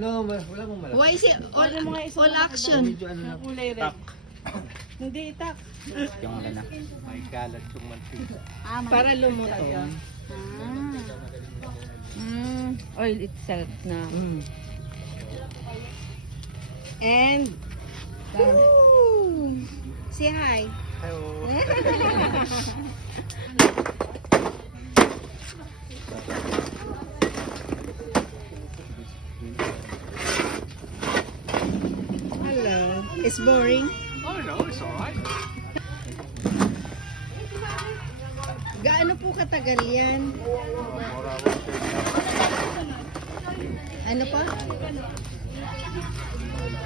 No, wala mong malaki. Why is it all action? Medyo ano na. Kulay red. Hindi itak. Yung na. May kalat yung mantika. Para lumutong. Oil itself na. And say hi. Hello. Hello. It's boring. Oh no, it's alright. Gaano po katagal yan? Ano pa?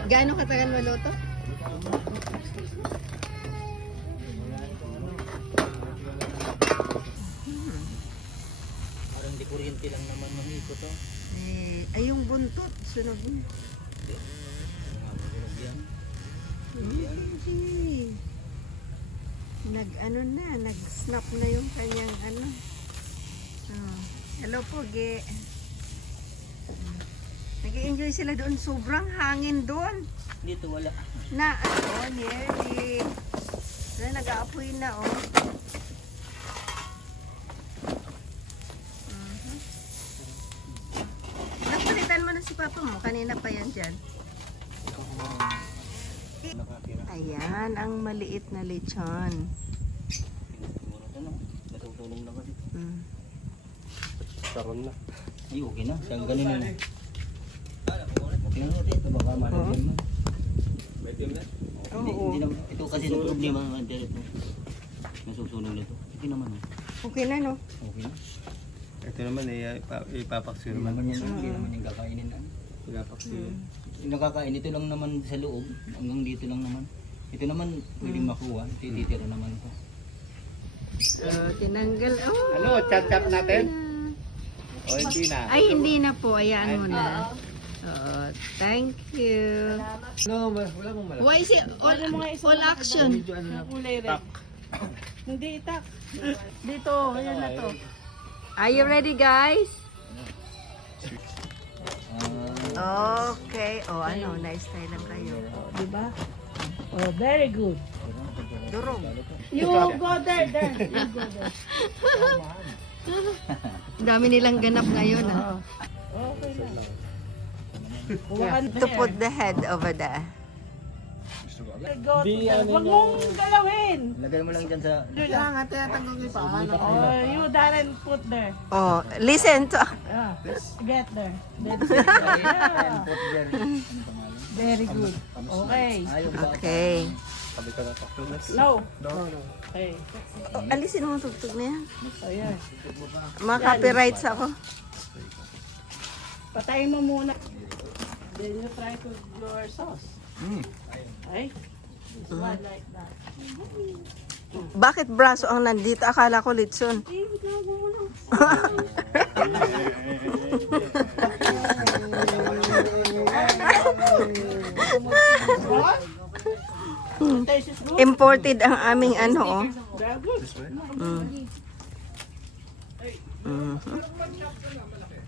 Gaano katagal maluto? Parang di kuryente lang naman mamiko to. Ay yung buntot, sunog mo. Hindi. Nag-ano na, nag-snap na yung kanyang ano. Oh. Hello po, Ge. Nag-i-enjoy sila doon. Sobrang hangin doon. Dito wala. Na, ano, nearly. Nag-aapoy na, oh. Napalitan mo na si Papa mo. Kanina pa yan dyan. Ayan, ang maliit na lechon. Natutulong na kasi. Karon na. Ay, okay na. Siyang ganun na. Okay na natin. Ito baka malagyan mo. Hindi naman. Ito kasi yung problema ng direct. Nasusunog na ito. Okay naman. Okay na, no? Okay na. Ito naman ipapaksyo Hindi naman. naman yan. Hindi naman yung kakainin na. Ipapaksyo. Yung nakakain, ito lang naman sa loob. Hanggang dito lang naman. Ito naman pwedeng makuha. Titira naman ko. So, tinanggal. Oh, Ano, chat-chat natin? O hindi na. ay, hindi na po. Ayaan mo na. Thank you. No, wala mong malaki. Why is it all action? Medyo ano na. Kulay red. Hindi itak. Dito, ayan na to. Are you ready, guys? Okay. Oh, ano, nice tayo lang kayo. Diba? Oh, very good. Durog. You go there. You go there. Dami nilang ganap ngayon, ah. Okay lang. To put the head over there. Go to there. Huwag mong galawin. Lagay mo lang dyan sa... Oh, you Darren put there. Oh, listen to... Yeah. Get there. Yeah. Very good. Okay. Okay. Sabi ka na paktulas. Slow. Okay. Oh, alisin mo ang tugtog na yan. So, yan. Mga-copyrights ako. Patayin mo muna. Then you try to your sauce. Okay? This one like that. Bakit braso ang nandito? Akala ko litson. Taste is good. Imported ang aming ano, oh. Very good.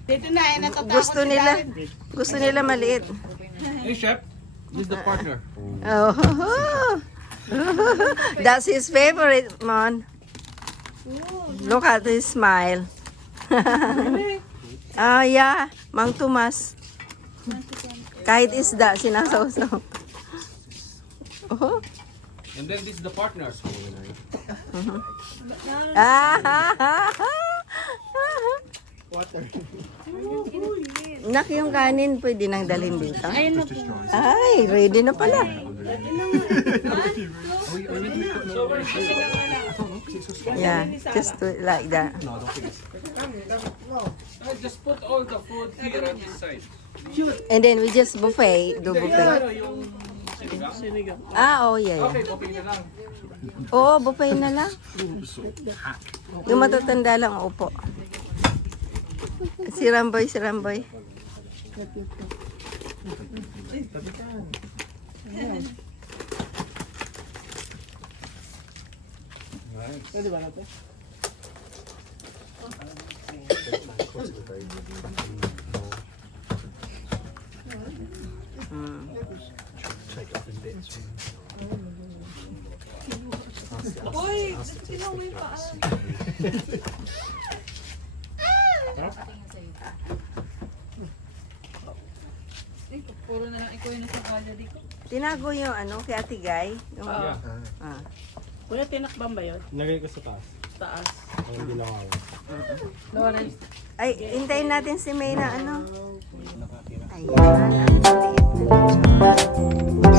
Dito na, natatakot Gusto nila maliit. Hey chef, this is the partner. Oh. That's his favorite, man. Look at his smile. Yeah, Mang Tomas. Kahit isda, sinasawsaw. Oh. And then this is the partner. Nak, yung kanin pwede nang dalhin dito. Ay, ready na pala. Yeah, just do it like that. Just put all the food here on this side. And then we just buffet, do buffet. Sinigang. Ah, oh, yeah, yeah. Okay, okay na lang. Oo, buffet na lang. Yung matatanda lang, upo. Si Ramboy, si Ramboy. Pwede ba natin? Uy, tinan mo yung paa. Puro na lang ikaw yung nasa kanya dito. Tinago yung ano, kay Ate Guy. Yung, Ah. ah. Kuya, tinakbang ba yun? Nagay ko sa taas. Taas. Ang hindi lang ako. Lawrence. Ay, hintayin natin si May na ano. Nakatira. Ayan, ang liit na lechon.